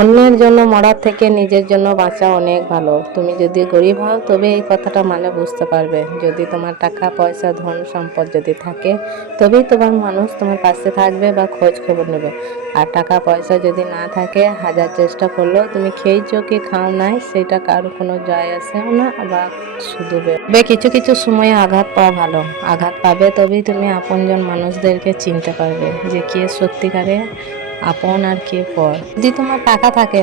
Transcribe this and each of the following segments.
অন্যের জন্য মরার থেকে নিজের জন্য বাঁচা অনেক ভালো। তুমি যদি গরিব হও তবে এই কথাটা মানে বুঝতে পারবে। যদি তোমার টাকা পয়সা ধন সম্পদ যদি থাকে তবেই তোমার মানুষ তোমার পাশে থাকবে বা খোঁজ খবর নেবে। আর টাকা পয়সা যদি না থাকে হাজার চেষ্টা করলেও তুমি খেয়েছো কি খাও নাই সেটা কারো কোনো যায় আসেও না বা শুধবে। কিছু কিছু সময়ে আঘাত পাওয়া ভালো। আঘাত পাবে তবেই তুমি আপনজন মানুষদেরকে চিনতে পারবে যে কে সত্যিকারে আপন আর কে পর। যদি তোমার টাকা থাকে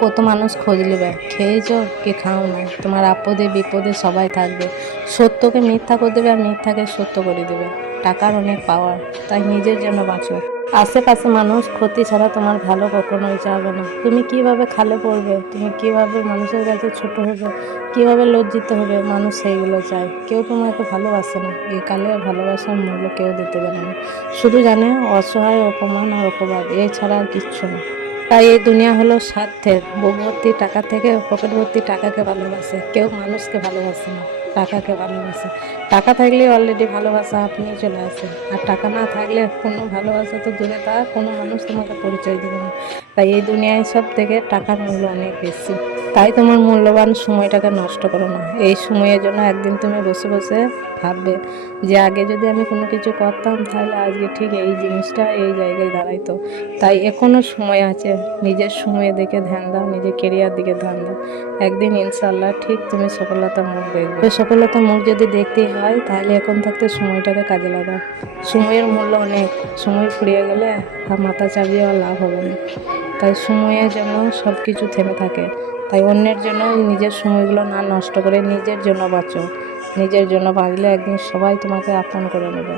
কত মানুষ খোঁজ নেবে খেয়েছো কি খাও না, তোমার আপদে বিপদে সবাই থাকবে। সত্যকে মিথ্যা করে দেবে আর মিথ্যাকে সত্য করে দেবে। টাকার অনেক পাওয়ার, তাই নিজের জন্য বাঁচো। আশেপাশে মানুষ ক্ষতি ছাড়া তোমার ভালো কখনোই চাবে না। তুমি কিভাবে খালে পড়বে, তুমি কিভাবে মানুষের কাছে ছোট হবে, কিভাবে লজ্জিত হবে, মানুষ সেইগুলো চায়। কেউ তোমাকে ভালোবাসে না, এই কালে ভালোবাসার মূল্য কেউ দিতে জানে না। শুধু জানে অসহায় অপমান আর অপবাদ, এছাড়া আর কিচ্ছু না। তাই এই দুনিয়া হলো স্বার্থের। বুক ভর্তি টাকা থেকে পকেট ভর্তি টাকাকে ভালোবাসে, কেউ মানুষকে ভালোবাসে না, টাকাকে ভালোবাসে। টাকা থাকলে অলরেডি ভালোবাসা আপনিই চলে আসে। আর টাকা না থাকলে কোনো ভালোবাসা তো দূরে থাক, কোনো মানুষ তোমাকে পরিচয় দেবে না। তাই এই দুনিয়ায় সব থেকে টাকার মূল্য অনেক বেশি। তাই তোমার মূল্যবান সময়টাকে নষ্ট করো না। এই সময়ের জন্য একদিন তুমি বসে বসে ভাববে যে আগে যদি আমি কোনো কিছু করতাম তাহলে আজকে ঠিক এই জিনিসটা এই জায়গায় দাঁড়াইতো। তাই এখনো সময় আছে, নিজের সময় দিকে ধ্যান দাও, নিজের কেরিয়ার দিকে ধ্যান দাও। একদিন ইনশাল্লাহ ঠিক তুমি সফলতার মুখ দেখবে। ওই সফলতার মুখ যদি দেখতেই হয় তাহলে এখন থাকতে সময়টাকে কাজে লাগাও। সময়ের মূল্য অনেক, সময় ফুরিয়ে গেলে আর মাথা চাপিয়ে আর লাভ হবে না। তাই সময়ের জন্য সব কিছু থেমে থাকে। তাই অন্যের জন্য নিজের সময়গুলো না নষ্ট করে নিজের জন্য বাঁচো। নিজের জন্য বাঁচলে একদিন সবাই তোমাকে আপন করে নেবে।